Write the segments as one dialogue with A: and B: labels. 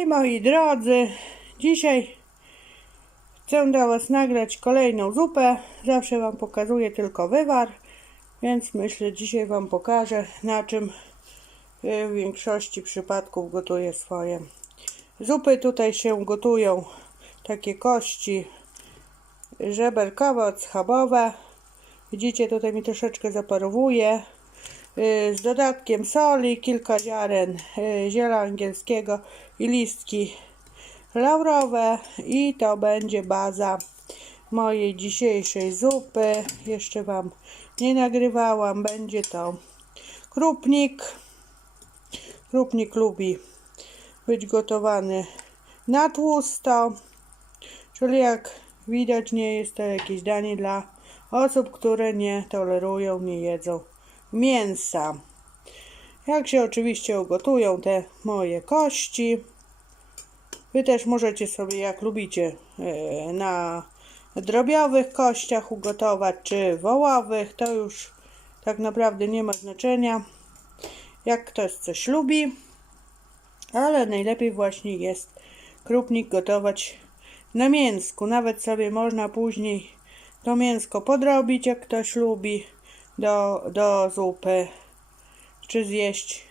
A: Hej moi drodzy, dzisiaj chcę dla Was nagrać kolejną zupę. Zawsze Wam pokazuję tylko wywar, więc myślę dzisiaj Wam pokażę na czym y, w większości przypadków gotuję swoje zupy. Tutaj się gotują takie kości żeberkowe, schabowe. Widzicie, tutaj mi troszeczkę zaparowuje z dodatkiem soli, kilka ziaren y, ziela angielskiego i listki laurowe i to będzie baza mojej dzisiejszej zupy. Jeszcze Wam nie nagrywałam. Będzie to krupnik. Krupnik lubi być gotowany na tłusto, czyli jak widać nie jest to jakieś danie dla osób, które nie tolerują, nie jedzą mięsa. Jak się oczywiście ugotują te moje kości, Wy też możecie sobie, jak lubicie, e, na drobiowych kościach ugotować, czy wołowych, to już tak naprawdę nie ma znaczenia, jak ktoś coś lubi, ale najlepiej właśnie jest krupnik gotować na mięsku. Nawet sobie można później to mięsko podrobić, jak ktoś lubi, do, do zupy, czy zjeść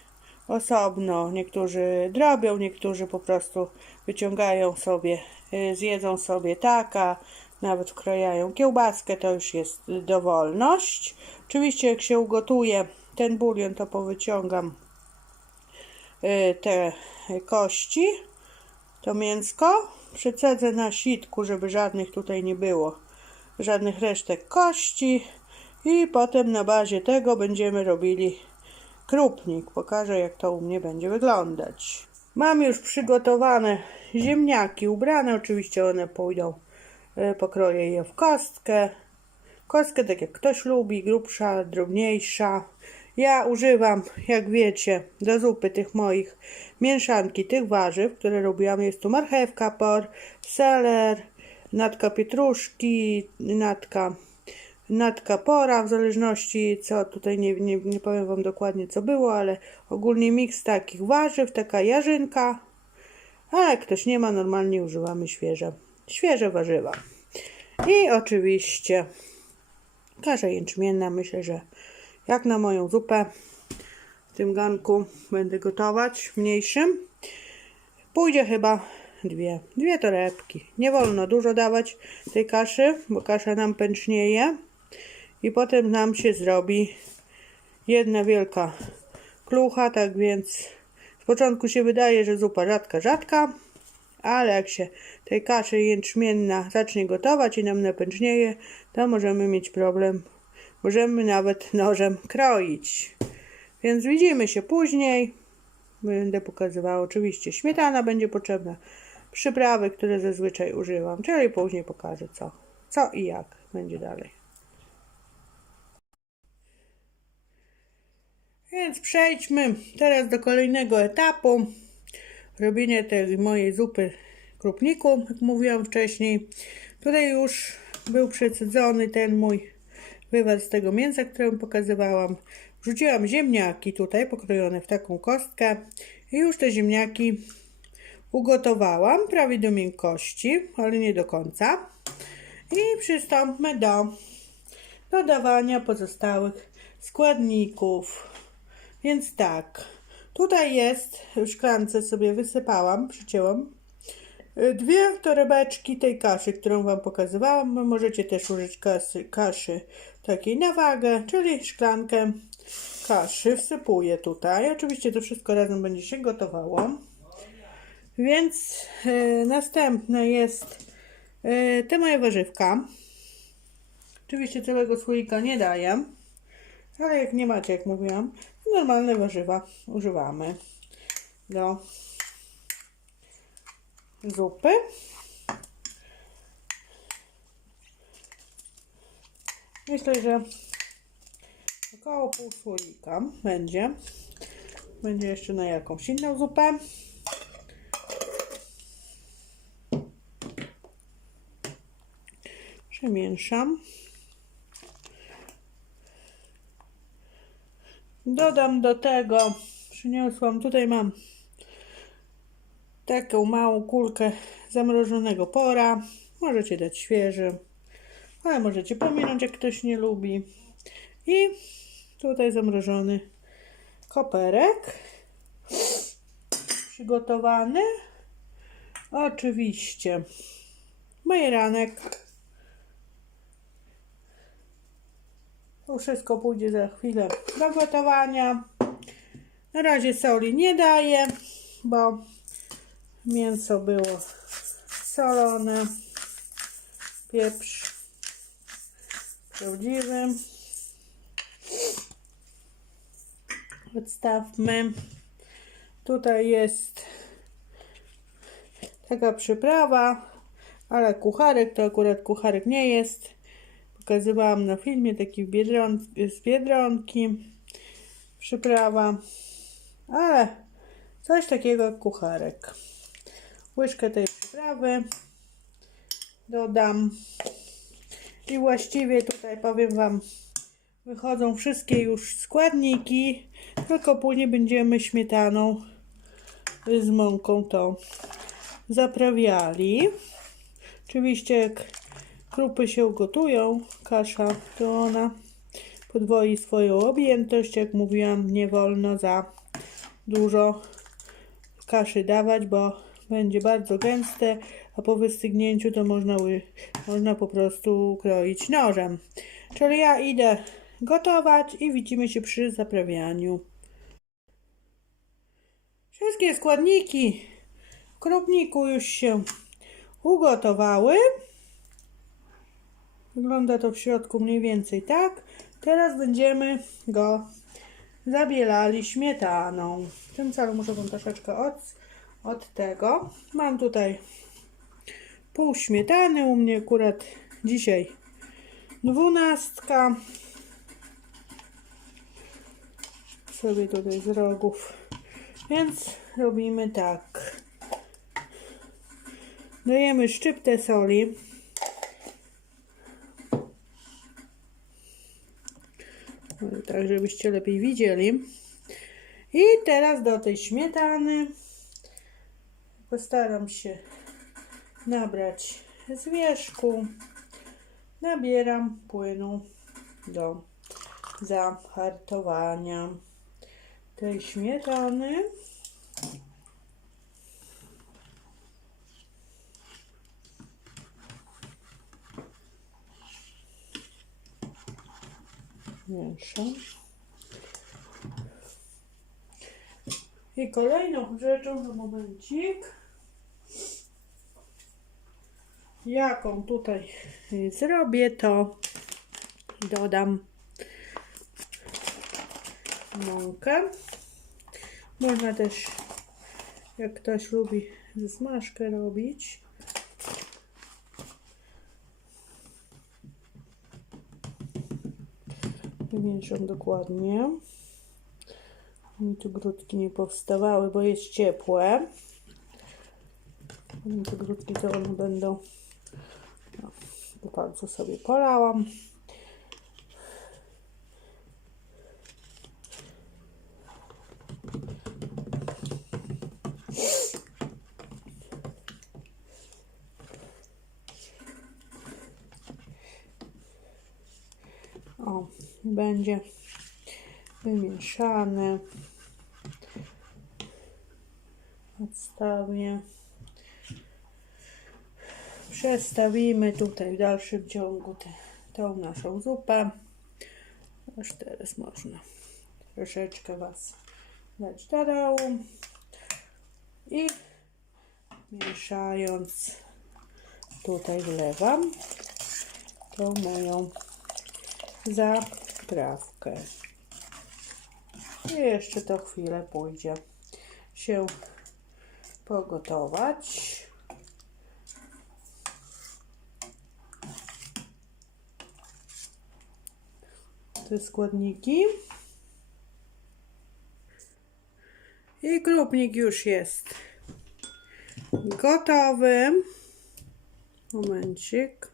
A: osobno. Niektórzy drobią, niektórzy po prostu wyciągają sobie, y, zjedzą sobie taka, nawet wkrojają kiełbaskę, to już jest dowolność. Oczywiście jak się ugotuje ten bulion, to powyciągam y, te kości, to mięsko, przycedzę na sitku, żeby żadnych tutaj nie było, żadnych resztek kości i potem na bazie tego będziemy robili krupnik. Pokażę jak to u mnie będzie wyglądać. Mam już przygotowane ziemniaki, ubrane oczywiście one pójdą. E, Pokroję je w kostkę. Kostkę tak jak ktoś lubi, grubsza, drobniejsza. Ja używam, jak wiecie, do zupy tych moich mieszanki, tych warzyw, które robiłam. Jest tu marchewka, por, seler, natka pietruszki, natka natka pora, w zależności co tutaj nie, nie, nie powiem Wam dokładnie co było, ale ogólnie miks takich warzyw, taka jarzynka, a jak ktoś nie ma, normalnie używamy świeże, świeże warzywa. I oczywiście kasza jęczmienna, myślę, że jak na moją zupę w tym ganku będę gotować, mniejszym, pójdzie chyba dwie, dwie torebki. Nie wolno dużo dawać tej kaszy, bo kasza nam pęcznieje i potem nam się zrobi jedna wielka klucha, tak więc z początku się wydaje, że zupa rzadka, rzadka, ale jak się tej kaszy jęczmienna zacznie gotować i nam napęcznieje, to możemy mieć problem. Możemy nawet nożem kroić. Więc widzimy się później. Będę pokazywała oczywiście śmietana będzie potrzebna, przyprawy, które zazwyczaj używam, czyli później pokażę co, co i jak będzie dalej. Więc przejdźmy teraz do kolejnego etapu. Robienia tej mojej zupy krupniku, jak mówiłam wcześniej. Tutaj już był przecedzony ten mój wywar z tego mięsa, które pokazywałam. Wrzuciłam ziemniaki tutaj pokrojone w taką kostkę i już te ziemniaki ugotowałam prawie do miękkości, ale nie do końca. I przystąpmy do dodawania pozostałych składników. Więc tak, tutaj jest, w szklance sobie wysypałam, przycięłam y, dwie torebeczki tej kaszy, którą Wam pokazywałam. Możecie też użyć kasy, kaszy takiej na wagę, czyli szklankę kaszy wsypuję tutaj. Oczywiście to wszystko razem będzie się gotowało. Więc y, następne jest y, te moje warzywka. Oczywiście całego słoika nie daję, ale jak nie macie, jak mówiłam, normalne warzywa używamy do zupy. Myślę, że około pół słoika będzie. Będzie jeszcze na jakąś inną zupę. Przemieszam. Dodam do tego, przyniosłam, tutaj mam taką małą kulkę zamrożonego pora. Możecie dać świeży, ale możecie pominąć, jak ktoś nie lubi. I tutaj zamrożony koperek przygotowany. Oczywiście majeranek. To wszystko pójdzie za chwilę do gotowania. Na razie soli nie daję, bo mięso było solone. Pieprz prawdziwy. Odstawmy. Tutaj jest taka przyprawa, ale kucharek to akurat kucharek nie jest. Pokazywałam na filmie taki biedron, z biedronki przyprawa, ale coś takiego jak kucharek. Łyżkę tej przyprawy dodam i właściwie tutaj powiem Wam wychodzą wszystkie już składniki, tylko później będziemy śmietaną z mąką to zaprawiali. Oczywiście jak krupy się ugotują, kasza, to ona podwoi swoją objętość. Jak mówiłam, nie wolno za dużo kaszy dawać, bo będzie bardzo gęste, a po wystygnięciu to można, można po prostu kroić nożem. Czyli ja idę gotować i widzimy się przy zaprawianiu. Wszystkie składniki w krupniku już się ugotowały. Wygląda to w środku mniej więcej tak. Teraz będziemy go zabielali śmietaną. Tym celu muszę wam troszeczkę od, od tego. Mam tutaj pół śmietany. U mnie akurat dzisiaj dwunastka. Sobie tutaj z rogów. Więc robimy tak. Dajemy szczyptę soli. Tak, żebyście lepiej widzieli. I teraz do tej śmietany postaram się nabrać z wierzchu. Nabieram płynu do zahartowania tej śmietany. I kolejną rzeczą na momencik, jaką tutaj zrobię, to dodam mąkę. Można też, jak ktoś lubi, zasmażkę robić. Wymieszam dokładnie. Mi tu grudki nie powstawały, bo jest ciepłe. Potem Te grudki to będą. No, po palcu sobie polałam. Będzie wymieszane. Odstawię. Przestawimy tutaj w dalszym ciągu tą naszą zupę. Już teraz można troszeczkę Was dać do dołu i mieszając tutaj wlewam tą moją zaprawkę. I jeszcze to chwilę pójdzie się pogotować. Te składniki. I krupnik już jest gotowy. Momencik.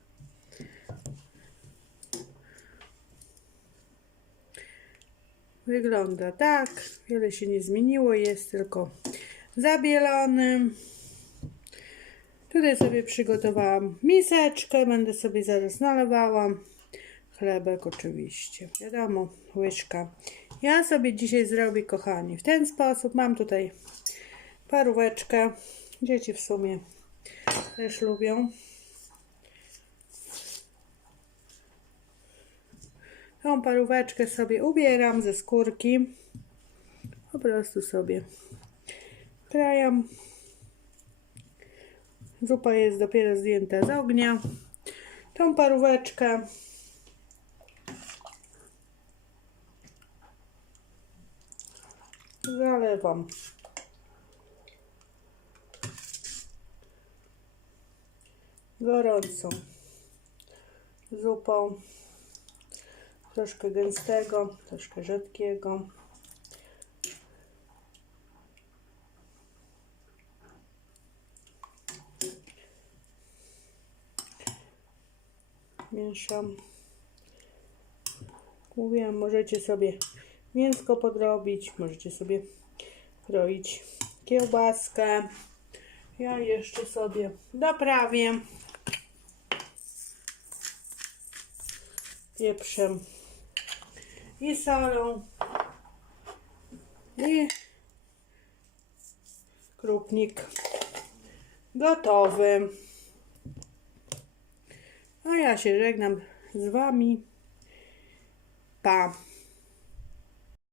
A: Wygląda tak. Wiele się nie zmieniło. Jest tylko zabielony. Tutaj sobie przygotowałam miseczkę, będę sobie zaraz nalewała. Chlebek oczywiście, wiadomo, łyżka. Ja sobie dzisiaj zrobię, kochani, w ten sposób. Mam tutaj paróweczkę. Dzieci w sumie też lubią. Tą paróweczkę sobie ubieram ze skórki. Po prostu sobie krajam. Zupa jest dopiero zdjęta z ognia. Tą paróweczkę zalewam. Gorącą zupą. Troszkę gęstego, troszkę rzadkiego. Mieszam. Mówiłam, możecie sobie mięsko podrobić, możecie sobie kroić kiełbaskę. Ja jeszcze sobie doprawię pieprzem i solą i krupnik gotowy. A ja się żegnam z Wami. Pa!